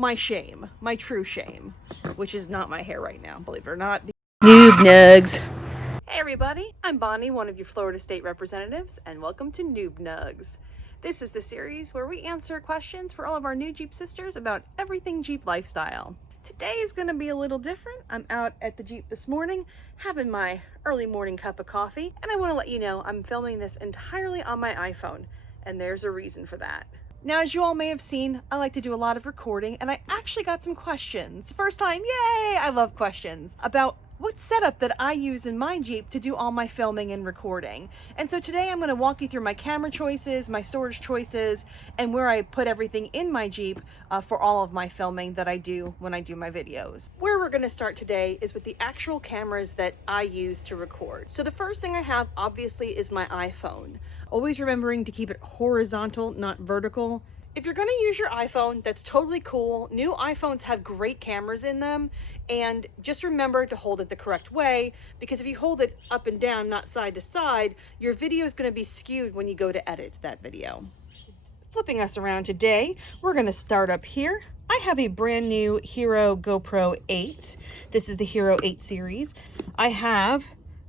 my shame, my true shame, which is not my hair right now, believe it or not. NoobNugs. Hey everybody, I'm Bonnie, one of your Florida State representatives, and welcome to NoobNugs. This is the series where we answer questions for all of our new Jeep sisters about everything Jeep lifestyle. Today is going to be a little different. I'm out at the Jeep this morning having my early morning cup of coffee, and I want to let you know I'm filming this entirely on my iPhone, and there's a reason for that. Now, as you all may have seen, I like to do a lot of recording, and I actually got some questions. First time, yay! I love questions about what setup that I use in my Jeep to do all my filming and recording. And so today I'm going to walk you through my camera choices, my storage choices, and where I put everything in my Jeep for all of my filming that I do when I do my videos. Where we're going to start today is with the actual cameras that I use to record. So the first thing I have obviously is my iPhone. Always remembering to keep it horizontal, not vertical. If you're going to use your iPhone, that's totally cool. New iPhones have great cameras in them, and just remember to hold it the correct way, because if you hold it up and down, not side to side, your video is going to be skewed when you go to edit that video. Flipping us around today, we're going to start up here. I have a brand new Hero GoPro 8. This is the Hero 8 series. I have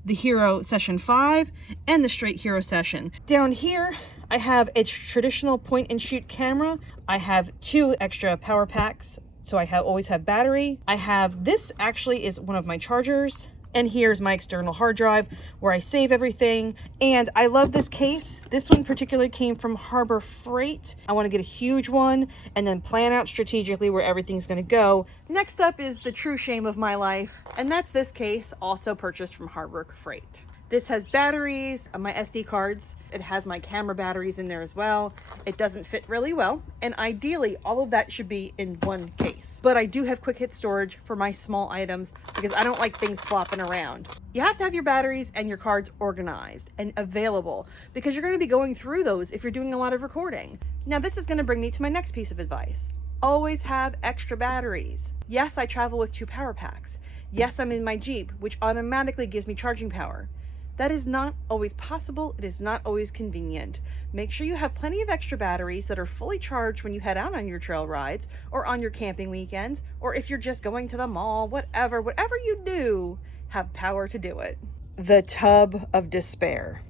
the Hero Session 5 and the straight Hero Session. Down here, I have a traditional point and shoot camera. I have 2 extra power packs, so I always have battery. I have, this actually is one of my chargers. And here's my external hard drive where I save everything. And I love this case. This one particularly came from Harbor Freight. I want to get a huge one and then plan out strategically where everything's going to go. Next up is the true shame of my life, and that's this case, also purchased from Harbor Freight. This has batteries, my SD cards. It has my camera batteries in there as well. It doesn't fit really well, and ideally all of that should be in one case. But I do have quick hit storage for my small items because I don't like things flopping around. You have to have your batteries and your cards organized and available because you're going to be going through those if you're doing a lot of recording. Now this is going to bring me to my next piece of advice. Always have extra batteries. Yes, I travel with 2 power packs. Yes, I'm in my Jeep, which automatically gives me charging power. That is not always possible. It is not always convenient. Make sure you have plenty of extra batteries that are fully charged when you head out on your trail rides or on your camping weekends, or if you're just going to the mall, whatever you do, have power to do it. The tub of despair.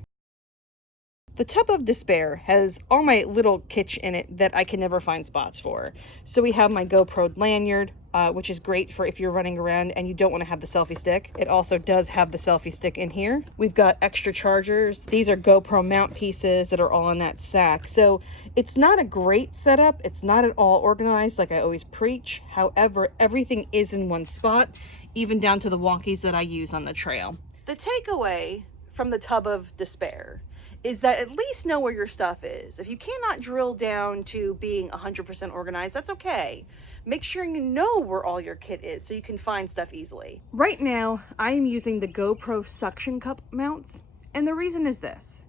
The tub of despair has all my little kitsch in it that I can never find spots for. So we have my GoPro lanyard, which is great for if you're running around and you don't want to have the selfie stick. It also does have the selfie stick in here. We've got extra chargers. These are GoPro mount pieces that are all in that sack. So it's not a great setup. It's not at all organized like I always preach. However, everything is in one spot, even down to the walkies that I use on the trail. The takeaway from the tub of despair is that at least know where your stuff is. If you cannot drill down to being 100% organized, that's okay. Make sure you know where all your kit is so you can find stuff easily. Right now, I am using the GoPro suction cup mounts, and the reason is this.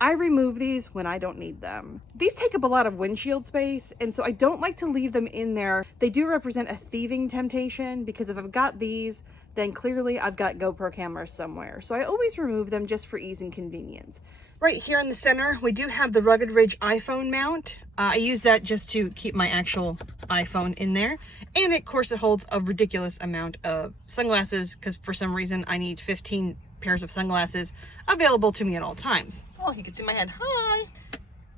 I remove these when I don't need them. These take up a lot of windshield space, and so I don't like to leave them in there. They do represent a thieving temptation because if I've got these, then clearly I've got GoPro cameras somewhere. So I always remove them just for ease and convenience. Right here in the center, we do have the Rugged Ridge iPhone mount. I use that just to keep my actual iPhone in there. And of course, it holds a ridiculous amount of sunglasses because for some reason I need 15 pairs of sunglasses available to me at all times. Oh, you can see my head. Hi.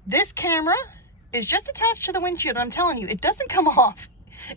This camera is just attached to the windshield. I'm telling you, it doesn't come off.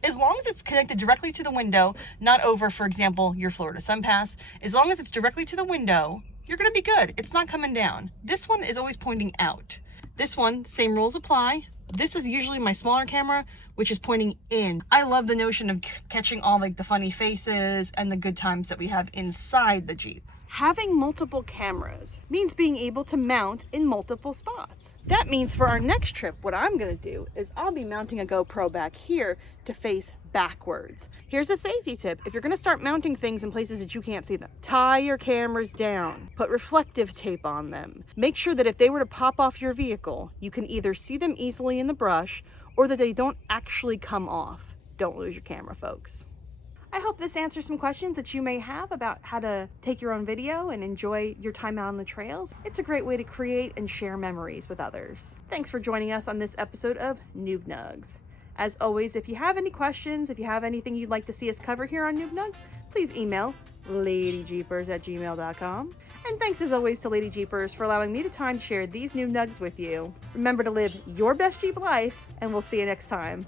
As long as it's connected directly to the window, not over, for example, your Florida Sun Pass, as long as it's directly to the window, you're going to be good. It's not coming down. This one is always pointing out. This one, same rules apply. This is usually my smaller camera, which is pointing in. I love the notion of catching all like the funny faces and the good times that we have inside the Jeep. Having multiple cameras means being able to mount in multiple spots. That means for our next trip, what I'm gonna do is I'll be mounting a GoPro back here to face backwards. Here's a safety tip. If you're gonna start mounting things in places that you can't see them, tie your cameras down, put reflective tape on them. Make sure that if they were to pop off your vehicle, you can either see them easily in the brush or that they don't actually come off. Don't lose your camera, folks. I hope this answers some questions that you may have about how to take your own video and enjoy your time out on the trails. It's a great way to create and share memories with others. Thanks for joining us on this episode of NoobNugs. As always, if you have any questions, if you have anything you'd like to see us cover here on NoobNugs, please email ladyjeepers@gmail.com. And thanks as always to Lady Jeepers for allowing me the time to share these NoobNugs with you. Remember to live your best Jeep life, and we'll see you next time.